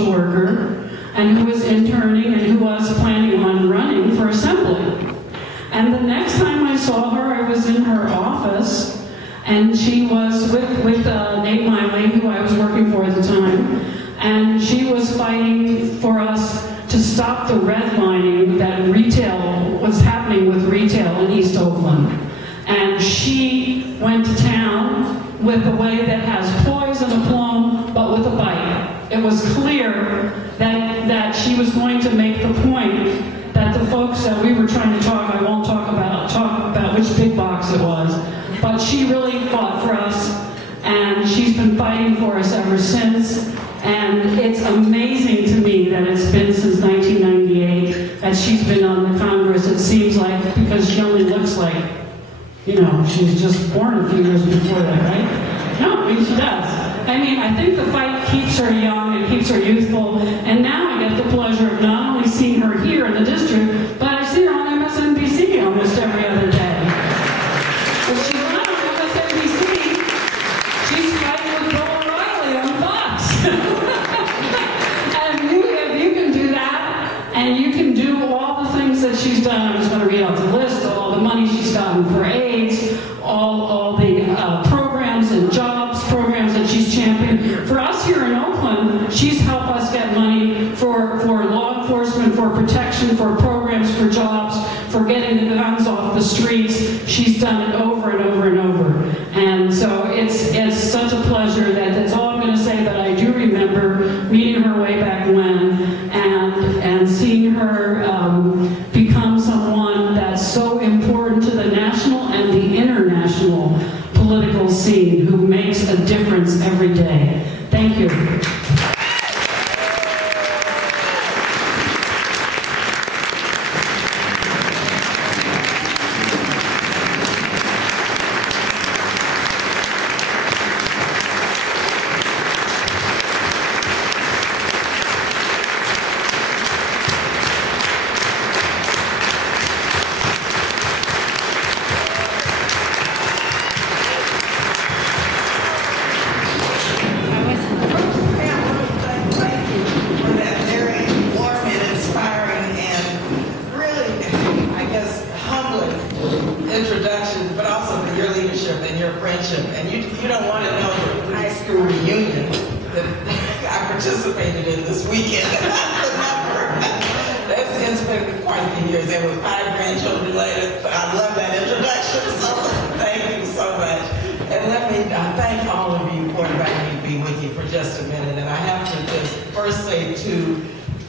social worker and who was interning and who was planning on running for assembly. And the next time I saw her, I was in her office, and she was with Nate Miley, who I was working for at the time, and she was fighting for us to stop the redlining that was happening with retail in East Oakland. And she went to town with a way that has poise and aplomb, but with a bite. It was clear that she was going to make the point that the folks that we were trying to talk, I won't talk about which big box it was, but she really fought for us, and she's been fighting for us ever since. And it's amazing to me that it's been since 1998 that she's been on the Congress. It seems like, because she only looks like, she was just born a few years before that, right? No, I mean, she does. I mean, I think the fight keeps her young and keeps her youthful, and now I get the pleasure of not only seeing her here in the district, but I see her on MSNBC almost every other day. If she's not on MSNBC, she's fighting with Bill O'Reilly on Fox. And if you can do that, and you can do all the things that she's done, I'm just going to read off the list, all the money she's gotten for AIDS, all the programs and jobs programs that she's championed. For us here in Oakland, she's helped us get money for law enforcement, for protection, for programs, for jobs, for getting the guns off the streets. She's done it over and over and over. And so it's such a pleasure. That's all I'm going to say, but I do remember meeting her way back when and seeing her become someone that's so important to the national and the international political scene, who makes a difference every day. Thank you.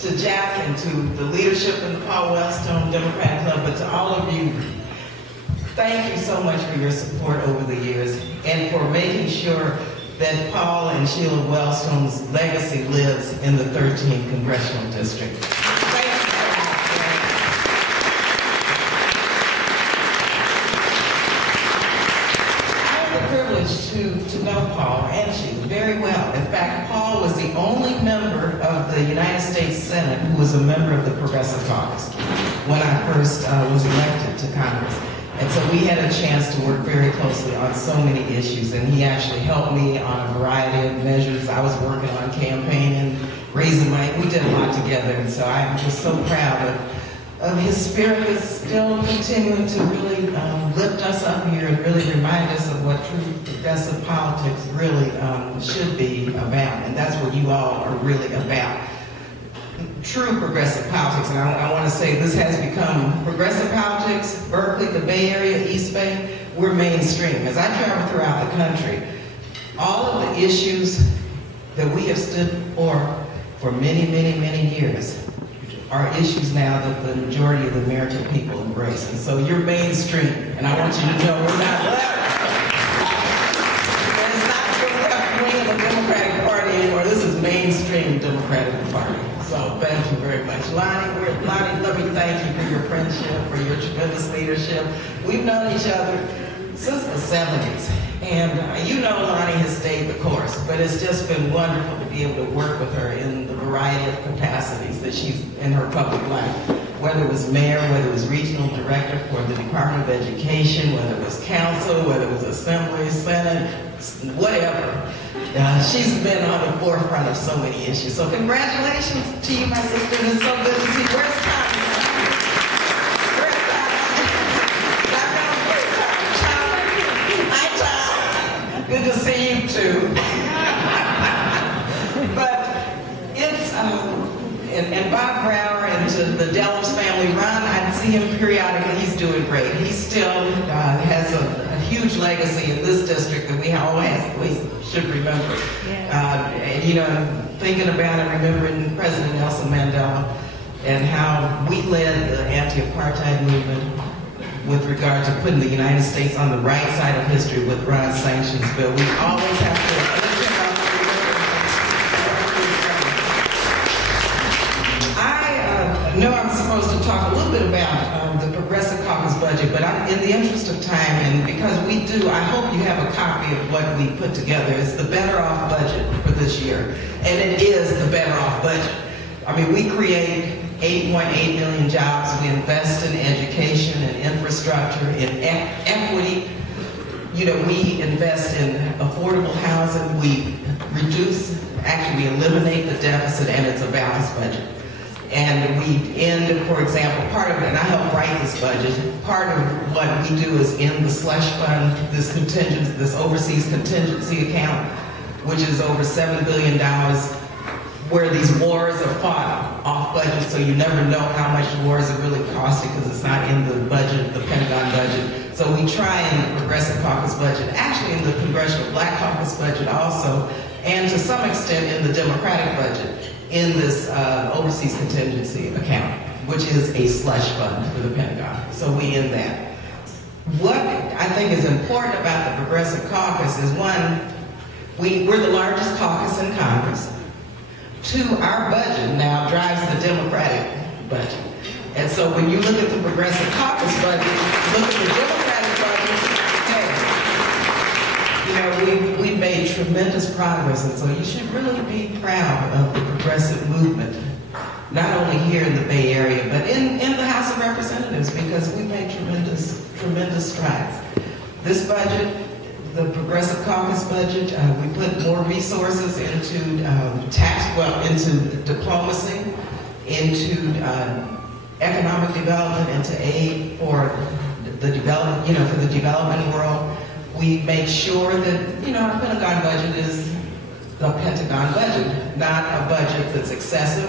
To Jack and to the leadership in the Wellstone Democratic Club, but to all of you, thank you so much for your support over the years and for making sure that Paul and Sheila Wellstone's legacy lives in the 13th Congressional District. Thank you. I had the privilege to know Paul and Sheila very well. In fact, Paul was the only member of the United States Senate who was a member of the Progressive Caucus when I first was elected to Congress. And so we had a chance to work very closely on so many issues, and he actually helped me on a variety of measures. I was working on campaigning, raising money. We did a lot together, and so I'm just so proud of his spirit that's still continuing to really lift us up here and really remind us of what true progressive politics really should be about. And that's what you all are really about. True progressive politics, and I want to say this has become progressive politics. Berkeley, the Bay Area, East Bay, we're mainstream. As I travel throughout the country, all of the issues that we have stood for many, many, many years are issues now that the majority of the American people embrace. And so you're mainstream, and I want you to know we're not left. And it's not the left wing of the Democratic Party anymore. This is mainstream Democratic Party. So thank you very much. Lonnie, let me thank you for your friendship, for your tremendous leadership. We've known each other since the 70s. And you know Lonnie has stayed the course, but it's just been wonderful to be able to work with her in the variety of capacities that she's in her public life. Whether it was mayor, whether it was regional director for the Department of Education, whether it was council, whether it was assembly, senate, whatever. She's been on the forefront of so many issues. So congratulations to you, my sister. It's so good to see you. Where's Tommy? Where's Tommy? Hi, Tom. Good to see you, too. But it's, and Bob Brower and to the Dellums family, Ron, I see him periodically. He's doing great. He still has a huge legacy in this district that we always should remember. Yeah. And, you know, thinking about and remembering President Nelson Mandela and how we led the anti-apartheid movement with regard to putting the United States on the right side of history with Ron's sanctions bill. We always have to I know I'm supposed to talk a little bit about the Progressive Caucus budget, but in the interest of time, and because we do, I hope you have a copy of what we put together. It's the Better Off budget for this year, and it is the Better Off budget. I mean, we create 8.8 million jobs. We invest in education and infrastructure, in equity. You know, we invest in affordable housing. We reduce, actually we eliminate the deficit, and it's a balanced budget. And we end, for example, part of it, and I helped write this budget, part of what we do is in the slush fund, this overseas contingency account, which is over $7 billion, where these wars are fought off budget, so you never know how much wars are really costing because it's not in the budget, the Pentagon budget. So we try in the Progressive Caucus budget, actually in the Congressional Black Caucus budget also, and to some extent in the Democratic budget, in this overseas contingency account, which is a slush fund for the Pentagon. So we end that. What I think is important about the Progressive Caucus is, one, we're the largest caucus in Congress. Two, our budget now drives the Democratic budget. And so when you look at the Progressive Caucus budget, look at the Democratic budget, hey, you know, we've made tremendous progress, and so you should really be proud of the progressive movement, not only here in the Bay Area, but in the House of Representatives, because we've made tremendous strides. This budget, the Progressive Caucus budget, we put more resources into into diplomacy, into economic development, into aid for the development world. We make sure that, our Pentagon budget is the Pentagon budget, not a budget that's excessive,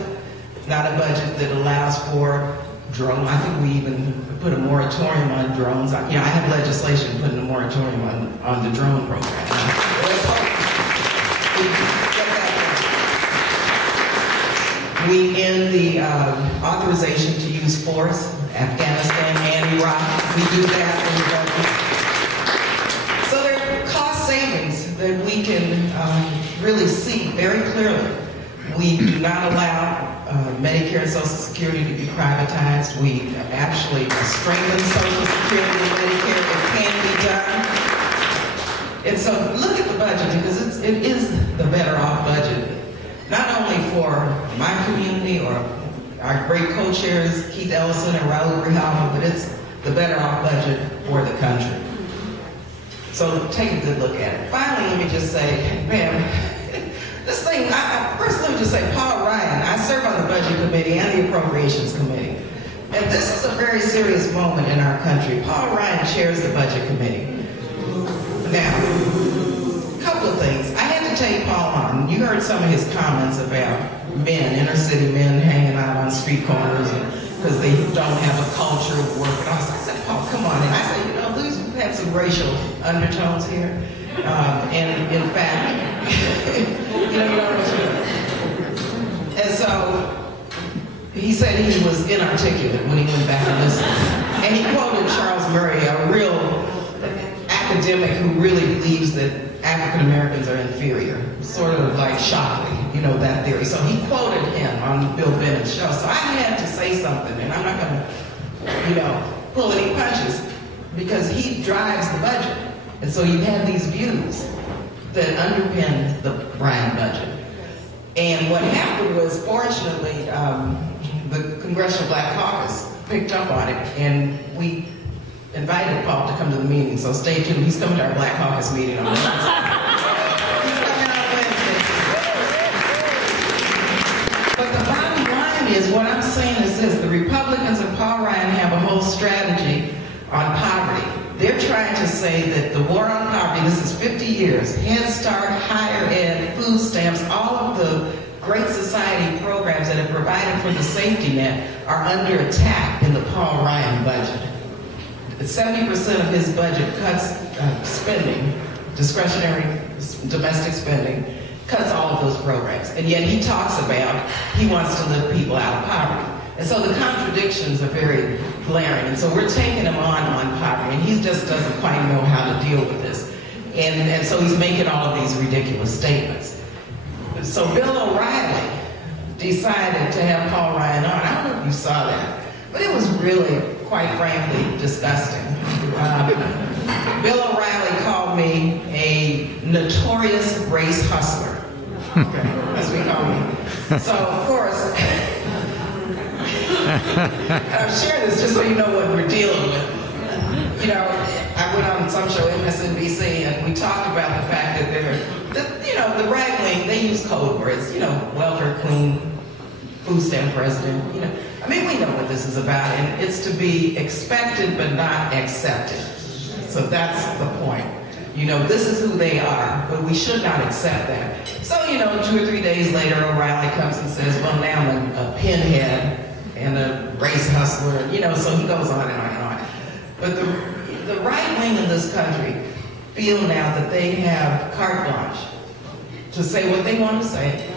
not a budget that allows for drones. I think we even put a moratorium on drones. I have legislation putting a moratorium on the drone program. We end the authorization to use force, Afghanistan and Iraq. We do that in the budget. So there are cost savings that we can really see very clearly. We do not allow Medicare and Social Security to be privatized. We actually strengthen Social Security and Medicare. It can be done. And so look at the budget, because it is the better off budget, not only for my community or our great co-chairs, Keith Ellison and Raul Grijalva, but it's the better off budget for the country. So take a good look at it. Finally, let me just say, man, this thing, first let me just say, Paul Ryan, I serve on the Budget Committee and the Appropriations Committee. And this is a very serious moment in our country. Paul Ryan chairs the Budget Committee. Now, a couple of things. I had to take Paul on. You heard some of his comments about men, inner city men hanging out on street corners because they don't have a culture of work. And I said, Paul, come on. And I said, we've had some racial undertones here. And in fact, and so he said he was inarticulate when he went back and listened. And he quoted Charles Murray, a real academic who really believes that African Americans are inferior, sort of like Shockley, that theory. So he quoted him on Bill Bennett's show. So I had to say something, and I'm not going to, pull any punches, because he drives the budget. And so you have these views that underpin the Ryan budget. And what happened was, fortunately, the Congressional Black Caucus picked up on it, and we invited Paul to come to the meeting. So stay tuned. He's coming to our Black Caucus meeting on Wednesday. He's coming on strategy on poverty. They're trying to say that the war on poverty, this is 50 years, Head Start, higher ed, food stamps, all of the Great Society programs that have provided for the safety net are under attack in the Paul Ryan budget. 70% of his budget cuts spending, discretionary domestic spending, cuts all of those programs. And yet he talks about he wants to lift people out of poverty. And so the contradictions are very glaring. And so we're taking him on poverty, and he just doesn't quite know how to deal with this. And so he's making all of these ridiculous statements. So Bill O'Reilly decided to have Paul Ryan on. I don't know if you saw that, but it was really, quite frankly, disgusting. Bill O'Reilly called me a notorious race hustler. Okay, that's what he called me. So, of course, I'm sharing this just so you know what we're dealing with. You know, I went on some show, MSNBC, and we talked about the fact that the right wing, they use code words, welfare queen, food stamp president, I mean, we know what this is about, and it's to be expected but not accepted. So that's the point. This is who they are, but we should not accept that. So, 2 or 3 days later, O'Reilly comes and says, well, now I'm a pinhead and a race hustler, so he goes on and on and on. But the right wing in this country feel now that they have carte blanche to say what they want to say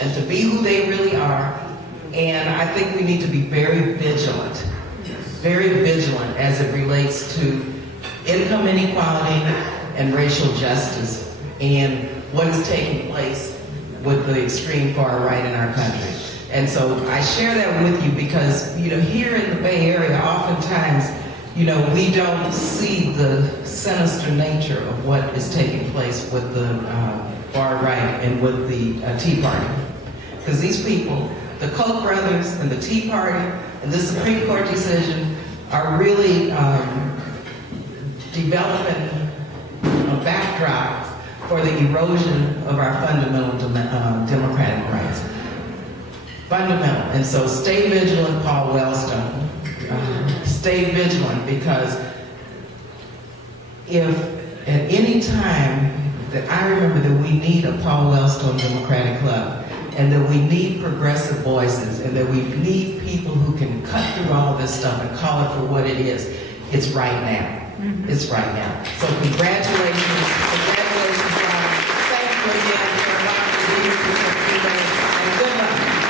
and to be who they really are. And I think we need to be very vigilant as it relates to income inequality and racial justice and what is taking place with the extreme far right in our country. And so I share that with you because, here in the Bay Area, oftentimes, we don't see the sinister nature of what is taking place with the far right and with the Tea Party. Because these people, the Koch brothers and the Tea Party and this Supreme Court decision are really developing a backdrop for the erosion of our fundamental democratic rights. Fundamental. And so stay vigilant, Paul Wellstone. Stay vigilant, because if at any time that I remember that we need a Paul Wellstone Democratic Club, and that we need progressive voices, and that we need people who can cut through all of this stuff and call it for what it is, it's right now. Mm-hmm. It's right now. So congratulations. Congratulations, Ron. Thank you again for allowing me to be here for 3 minutes, and good luck.